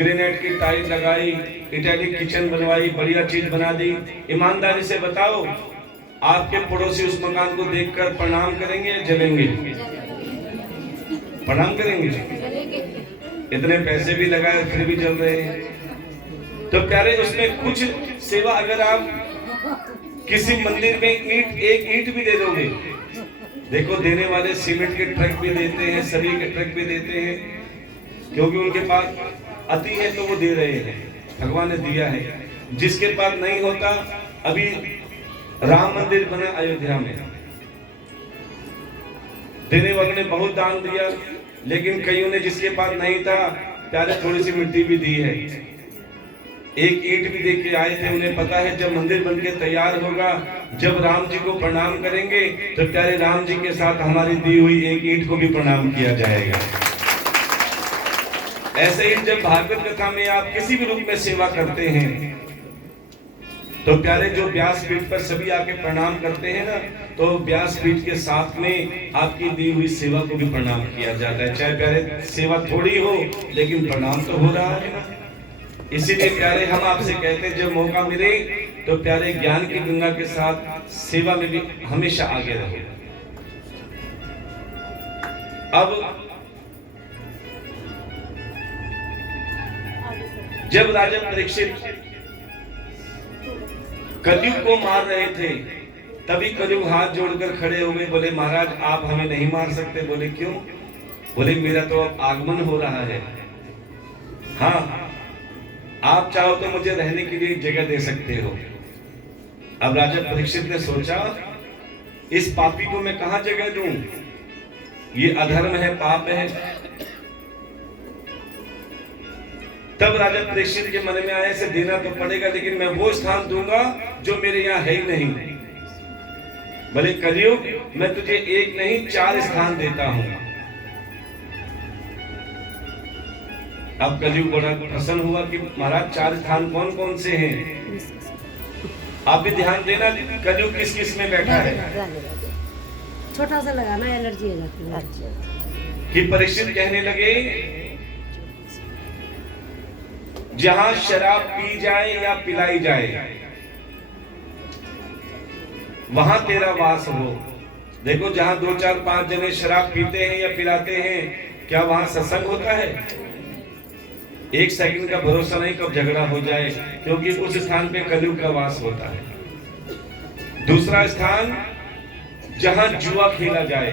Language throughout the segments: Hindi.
ग्रेनाइट की टाइल लगाई, इटैलिक किचन बनवाई, बढ़िया चीज बना दी। ईमानदारी से बताओ, आपके पड़ोसी उस मकान को देखकर प्रणाम करेंगे या जलेंगे? प्रणाम करेंगे। इतने पैसे भी लगाए फिर भी जल रहे हैं। तो प्यारे, उसमें कुछ सेवा अगर आप किसी मंदिर में एक ईंट भी दे दोगे, देखो देने वाले सीमेंट के ट्रक भी देते हैं, सरिये के ट्रक भी देते हैं, क्योंकि उनके पास अति है तो वो दे रहे हैं, भगवान ने दिया है। जिसके पास नहीं होता, अभी राम मंदिर बना अयोध्या में, देने वालों ने बहुत दान दिया, लेकिन कईयों ने जिसके पास नहीं था प्यारे थोड़ी सी मिट्टी भी दी है, एक ईंट भी दे के आए थे। उन्हें पता है जब मंदिर बनके तैयार होगा, जब राम जी को प्रणाम करेंगे तो प्यारे राम जी के साथ हमारी दी हुई एक ईंट को भी प्रणाम किया जाएगा। ऐसे ही जब भागवत कथा में आप किसी भी रूप में सेवा करते हैं तो प्यारे जो व्यासपीठ पर सभी आके प्रणाम करते हैं ना, तो व्यासपीठ के साथ में आपकी दी हुई सेवा को भी प्रणाम किया जाता है। चाहे प्यारे सेवा थोड़ी हो, लेकिन प्रणाम तो हो रहा है ना। इसीलिए प्यारे हम आपसे कहते हैं जब मौका मिले तो प्यारे ज्ञान की गंगा के साथ सेवा में भी हमेशा आगे रहो। अब जब राजा परीक्षित कलयुग को मार रहे थे, तभी कलयुग हाथ जोड़कर खड़े हो गए, बोले महाराज आप हमें नहीं मार सकते। बोले क्यों? बोले मेरा तो अब आगमन हो रहा है। हाँ, आप चाहो तो मुझे रहने के लिए जगह दे सकते हो। अब राजा परीक्षित ने सोचा, इस पापी को मैं कहां जगह दूं? ये अधर्म है, पाप है। तब राजा परीक्षित के मन में आया, इसे देना तो पड़ेगा, लेकिन मैं वो स्थान दूंगा जो मेरे यहाँ है ही नहीं। भले कलयुग, मैं तुझे एक नहीं 4 स्थान देता हूं। अब कलयुग बड़ा प्रसन्न हुआ कि महाराज 4 स्थान कौन कौन से हैं? आप भी ध्यान देना, कलयुग किस किस में बैठा है। छोटा सा लगाना, एलर्जी हो जाती है। कि परीक्षित कहने लगे, जहां शराब पी जाए या पिलाई जाए वहां तेरा वास हो। देखो, जहां 2 4 5 जने शराब पीते हैं या पिलाते हैं, क्या वहां सत्संग होता है? एक सेकंड का भरोसा नहीं कब झगड़ा हो जाए, क्योंकि उस स्थान पे कलयुग का वास होता है। दूसरा स्थान, जहां जुआ खेला जाए,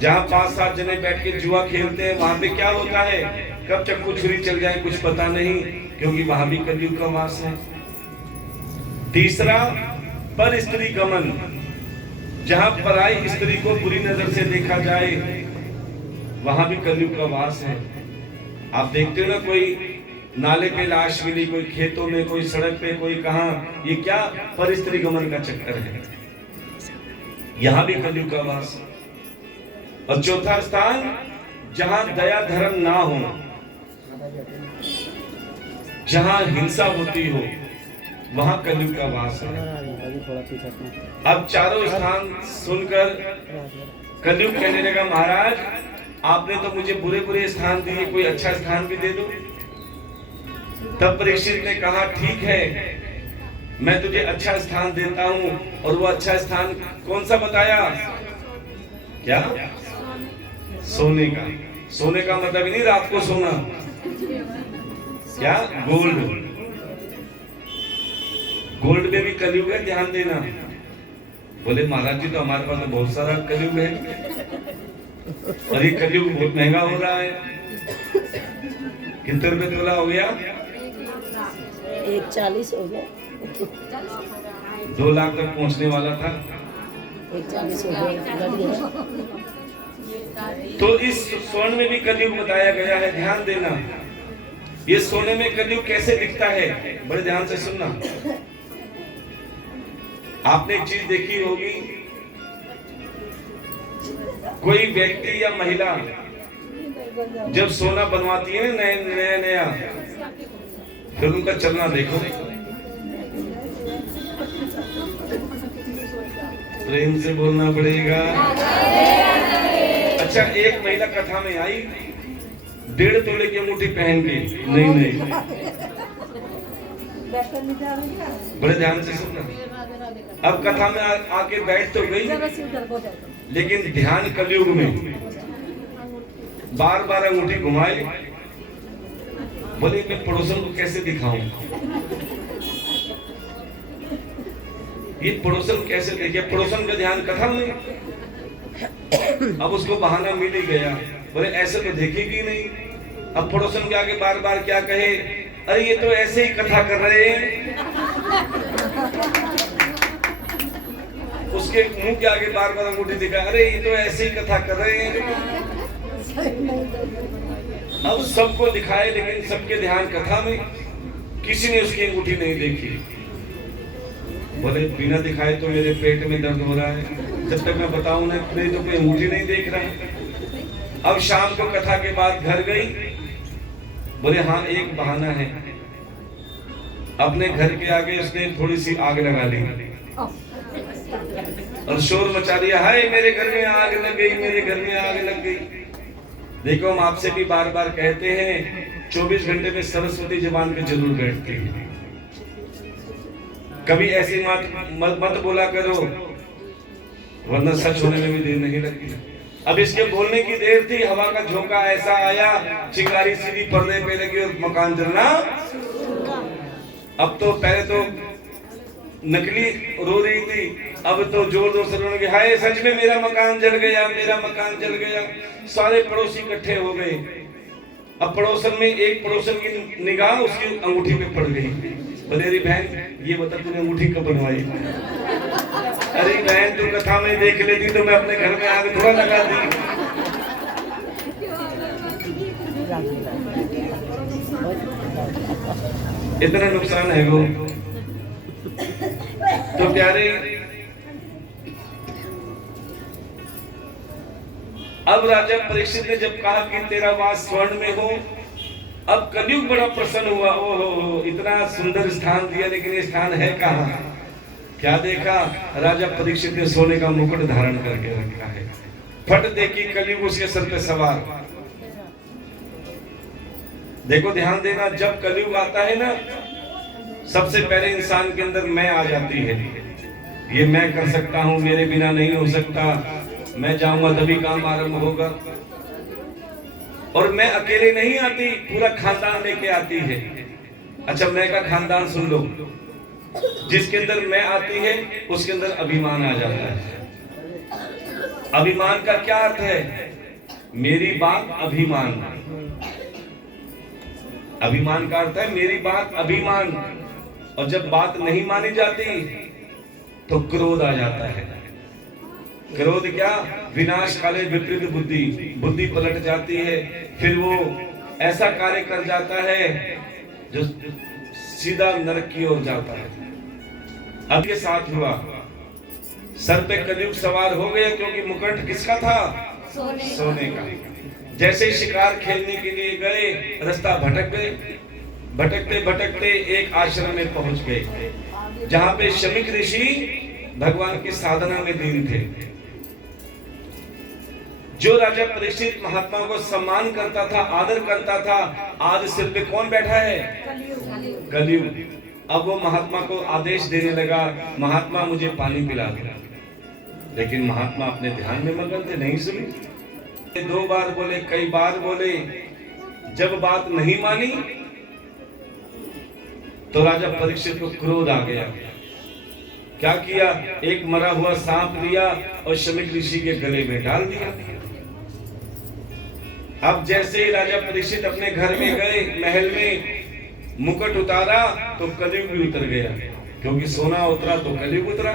जहां 5-7 जने बैठ के जुआ खेलते हैं, वहां पे क्या होता है? कब चक्कू छुरी चल जाए कुछ पता नहीं, क्योंकि वहां भी कलयुग का वास है। तीसरा, पर स्त्री गमन, जहां पराई स्त्री को बुरी नजर से देखा जाए, वहां भी कलयुग का वास है। आप देखते हो ना, कोई नाले पे लाश मिली, कोई खेतों में, कोई सड़क पे, कोई कहां, ये क्या पर स्त्री गमन का चक्कर है। यहां भी कलयुग का वास। और चौथा स्थान, जहां दया धर्म ना हो, जहां हिंसा होती हो, वहां कलयुग का वास है। अब चारों स्थान सुनकर कलयुग कहने लगा, महाराज आपने तो मुझे बुरे बुरे स्थान दिए, कोई अच्छा स्थान भी दे दो। तब परीक्षित ने कहा, ठीक है मैं तुझे अच्छा स्थान देता हूं। और वो अच्छा स्थान कौन सा बताया? क्या? सोने का। सोने का मतलब नहीं रात को सोना, क्या? गोल्ड। गोल्ड में भी कलयुग है, ध्यान देना। बोले महाराज जी तो हमारे पास तो बहुत सारा कलयुग है, और ये कलयुग बहुत महंगा हो रहा है। कितने रुपए तोला हो गया? 140 हो गया। 2 लाख तक पहुंचने वाला था, 140 हो गया। तो इस स्वर्ण में भी कलयुग बताया गया है, ध्यान देना। ये सोने में कलयुग कैसे दिखता है, बड़े ध्यान से सुनना। आपने एक चीज देखी होगी, कोई व्यक्ति या महिला जब सोना बनवाती है नया नया, फिर उनका चलना देखो, प्रेम से बोलना पड़ेगा। अच्छा, एक महिला कथा में आई, 1.5 तोले की अंगूठी पहन के, नहीं नहीं, बड़े ध्यान से सुनना। अब कथा में आके बैठ तो गई, लेकिन ध्यान कलयुग में बार बार अंगूठी घुमाए, बोले मैं पड़ोसन को कैसे दिखाऊं, ये पड़ोसन कैसे देखे, पड़ोसन का ध्यान कथा में। अब उसको बहाना मिल ही गया, बोले ऐसे तो देखेगी नहीं। अब पड़ोसन के आगे बार बार क्या कहे, अरे ये तो ऐसे ही कथा कर रहे हैं। उसके मुंह के आगे बार बार अंगूठी दिखा, अरे ये तो ऐसे ही कथा कर रहे हैं। अब सबको दिखाए, लेकिन सबके ध्यान कथा में, किसी ने उसकी अंगूठी नहीं देखी। बोले बिना दिखाए तो मेरे पेट में दर्द हो रहा है, जब तक मैं बताऊं ना मेरी तो कोई अंगूठी नहीं देख रहा। अब शाम को कथा के बाद घर गई, बोले हाँ एक बहाना है, अपने घर के आगे उसने थोड़ी सी आग लगा ली और शोर मचा दिया, हाय मेरे घर में आग लग गई, मेरे घर में आग लग गई। देखो हम आपसे भी बार बार कहते हैं, 24 घंटे में सरस्वती जबान पे जरूर बैठती है। कभी ऐसी मत बोला करो, वरना सच होने में भी देर नहीं लगती। अब इसके बोलने की देर थी, हवा का झोंका ऐसा आया, चिंगारी सीधी पर्दे पे लगी और मकान जलना। अब तो पहले तो नकली रो रही थी, अब तो जोर जोर से रोने लगी, हाय सच में मेरा मकान जल गया, मेरा मकान जल गया। सारे पड़ोसी इकट्ठे हो गए। अब पड़ोसन में एक पड़ोसन की निगाह उसकी अंगूठी पे पड़ गई। बोले अरे बहन ये बता तूने अंगूठी कब बनवाई? अरे बहन तू कथा में देख लेती तो मैं अपने घर में आग थोड़ा लगा दी। इतना नुकसान है वो। तो प्यारे, अब राजा परीक्षित ने जब कहा कि तेरा वास स्वर्ण में हो, अब कलयुग बड़ा प्रसन्न हुआ। ओहो इतना सुंदर स्थान दिया, लेकिन ये स्थान है कहाँ? क्या देखा? राजा परीक्षित ने सोने का मुकुट धारण करके रखा है। फट देखी कलयुग उसके सर पे सवार। देखो ध्यान देना, जब कलयुग आता है ना, सबसे पहले इंसान के अंदर मैं आ जाती है। ये मैं कर सकता हूं, मेरे बिना नहीं हो सकता, मैं जाऊंगा तभी काम आरंभ होगा। और मैं अकेले नहीं आती, पूरा खानदान लेके आती है। अच्छा मैं का खानदान सुन लो, जिसके अंदर मैं आती है उसके अंदर अभिमान आ जाता है। अभिमान का क्या अर्थ है? मेरी बात अभिमान। अभिमान का अर्थ है मेरी बात अभिमान। और जब बात नहीं मानी जाती तो क्रोध आ जाता है। क्रोध क्या? विनाश काले विपरीत बुद्धि, बुद्धि पलट जाती है। फिर वो ऐसा कार्य कर जाता है जो सीधा नरक की ओर जाता है। अब ये साथ हुआ, सर पे कलयुग सवार हो गया, क्योंकि मुकुट किसका था? सोने का। जैसे ही शिकार खेलने के लिए गए, रास्ता भटक गए। भटकते भटकते एक आश्रम में पहुंच गए, जहां पे शमीक ऋषि भगवान की साधना में लीन थे। जो राजा परीक्षित महात्मा को सम्मान करता था, आदर करता था, आज सिर पे कौन बैठा है? कलयुग। अब वो महात्मा को आदेश देने लगा, महात्मा मुझे पानी पिला दो। लेकिन महात्मा अपने ध्यान में मगन थे, नहीं सुनी। 2 बार बोले, कई बार बोले। जब बात नहीं मानी तो राजा परीक्षित को क्रोध आ गया। क्या किया? एक मरा हुआ सांप लिया और शमीक ऋषि के गले में डाल दिया। अब जैसे ही राजा परीक्षित अपने घर में गए, महल में मुकुट उतारा तो कलयुग भी उतर गया, क्योंकि सोना उतरा तो कलयुग उतरा।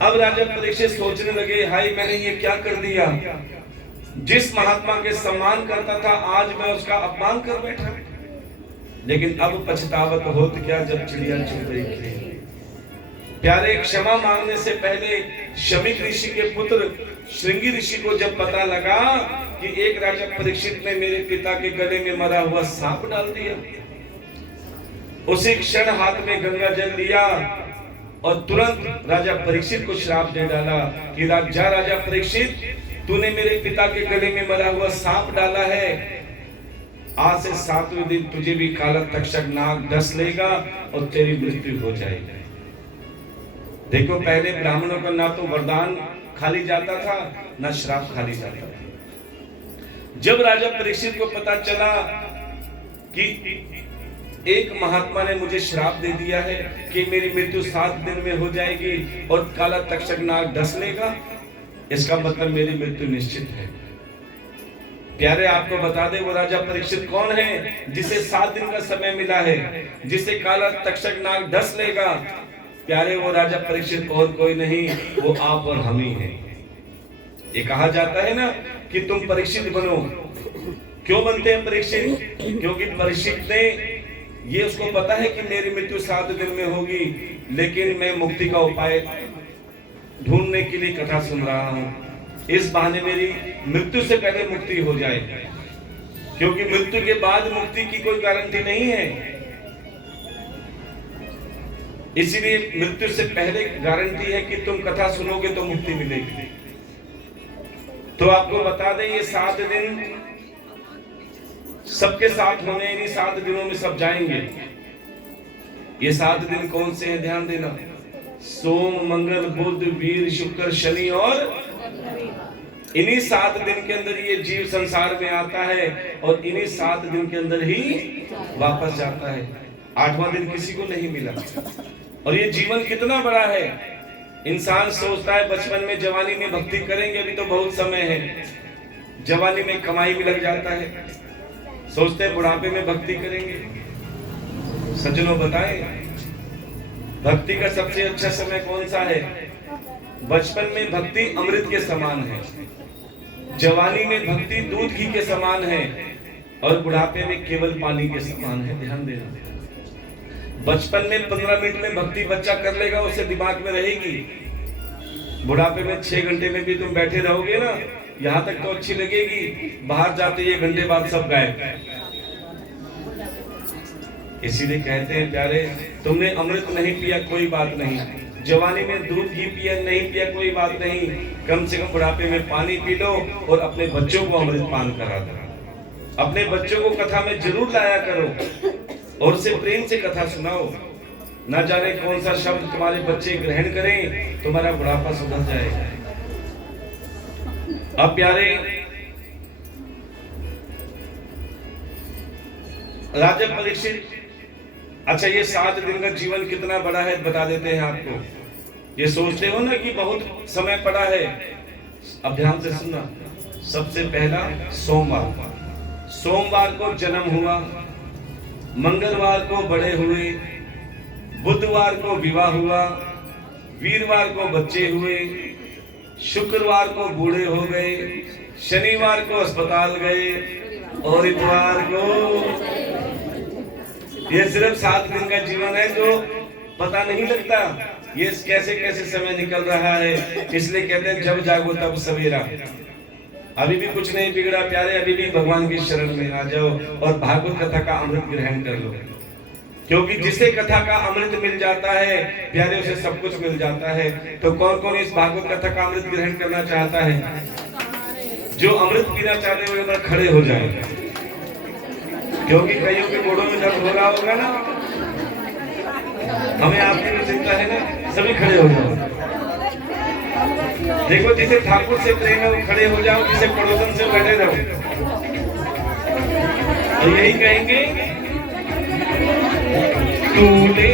अब राजा परीक्षित सोचने लगे, हाय मैंने ये क्या कर दिया? जिस महात्मा के सम्मान करता था, आज मैं उसका अपमान कर बैठा। लेकिन अब पछतावत होत क्या, जब चिड़िया चुग गई। प्यारे, क्षमा मांगने से पहले शमीक ऋषि के पुत्र श्रृंगी ऋषि को जब पता लगा कि एक राजा परीक्षित ने मेरे पिता के गले में मरा हुआ सांप डाल दिया, उसी क्षण हाथ में गंगा जल लिया और तुरंत राजा परीक्षित को श्राप दे डाला कि राजा परीक्षित, तूने मेरे पिता के गले में मरा हुआ सांप डाला है, आज से 7वें दिन तुझे भी काला तक्षक नाग डस लेगा और तेरी मृत्यु हो जाएगी। देखो पहले ब्राह्मणों का ना तो वरदान खाली जाता था ना श्राप खाली जाता था। जब राजा परीक्षित को पता चला कि एक महात्मा ने मुझे श्राप दे दिया है कि मेरी मृत्यु 7 दिन में हो जाएगी और काला तक्षक नाग डस लेगा, इसका मतलब मेरी मृत्यु निश्चित है। प्यारे आपको बता दे वो राजा परीक्षित कौन है जिसे 7 दिन का समय मिला है, जिसे काला तक्षक नाग डस लेगा। प्यारे वो राजा परीक्षित और कोई नहीं, वो आप और हम ही हैं। ये कहा जाता है ना कि तुम परीक्षित बनो। क्यों बनते हैं परीक्षित? क्योंकि परीक्षित ने ये उसको पता है कि मेरी मृत्यु 7 दिन में होगी, लेकिन मैं मुक्ति का उपाय ढूंढने के लिए कथा सुन रहा हूं। इस बहाने मेरी मृत्यु से पहले मुक्ति हो जाए, क्योंकि मृत्यु के बाद मुक्ति की कोई गारंटी नहीं है। इसीलिए मृत्यु से पहले गारंटी है कि तुम कथा सुनोगे तो मुक्ति मिलेगी। तो आपको बता दें ये 7 दिन सबके साथ होने, इन्हीं 7 दिनों में सब जाएंगे। ये 7 दिन कौन से हैं ध्यान देना, सोम मंगल बुध वीर शुक्र शनि और इन्हीं 7 दिन के अंदर ये जीव संसार में आता है और इन्हीं 7 दिन के अंदर ही वापस जाता है। 8वां दिन किसी को नहीं मिला। और ये जीवन कितना बड़ा है। इंसान सोचता है बचपन में जवानी में भक्ति करेंगे, अभी तो बहुत समय है, जवानी में कमाई भी लग जाता है। सोचते हैं बुढ़ापे में भक्ति करेंगे। सज्जनों बताएं भक्ति का सबसे अच्छा समय कौन सा है? बचपन में भक्ति अमृत के समान है, जवानी में भक्ति दूध घी के समान है और बुढ़ापे में केवल पानी के समान है। ध्यान देना, बचपन में 15 मिनट में भक्ति बच्चा कर लेगा, उसे दिमाग में रहेगी। बुढ़ापे में 6 घंटे में भी तुम बैठे रहोगे ना, यहाँ तक तो अच्छी लगेगी, बाहर जाते ही 1 घंटे बाद सब गायब। इसीलिए कहते हैं प्यारे, तुमने अमृत नहीं पिया कोई बात नहीं, जवानी में दूध घी पिया नहीं पिया कोई बात नहीं, कम से कम बुढ़ापे में पानी पी लो और अपने बच्चों को अमृत पान करा दो। अपने बच्चों को कथा में जरूर लाया करो और उसे प्रेम से कथा सुनाओ। न जाने कौन सा शब्द तुम्हारे बच्चे ग्रहण करें, तुम्हारा बुढ़ापा सुधर जाएगा। अब प्यारे राजा परीक्षित, अच्छा ये 7 दिन का जीवन कितना बड़ा है बता देते हैं आपको। ये सोचते हो ना कि बहुत समय पड़ा है, अब ध्यान से सुनना। सबसे पहला सोमवार को जन्म हुआ, मंगलवार को बड़े हुए, बुधवार को विवाह हुआ, वीरवार को बच्चे हुए, शुक्रवार को बूढ़े हो गए, शनिवार को अस्पताल गए और इतवार को। ये सिर्फ 7 दिन का जीवन है जो पता नहीं लगता ये कैसे कैसे समय निकल रहा है। इसलिए कहते हैं जब जागो तब सवेरा। अभी भी कुछ नहीं बिगड़ा प्यारे, अभी भी भगवान की शरण में आ जाओ और भागवत कथा का अमृत ग्रहण कर लो, क्योंकि जिसे कथा का अमृत मिल जाता है प्यारे उसे सब कुछ मिल जाता है। तो कौन कौन इस भागवत कथा का अमृत ग्रहण करना चाहता है? जो अमृत पीना चाहते हुए खड़े हो जाए, क्योंकि कईयों के गोड़ों में दर्द हो रहा होगा ना, हमें आपकी भी चिंता है ना, सभी खड़े हो जाओ। देखो जिसे ठाकुर से प्रेम है वो खड़े हो जाओ, जिसे पड़ोसन से बैठे रहो। तो यही कहेंगे, तूने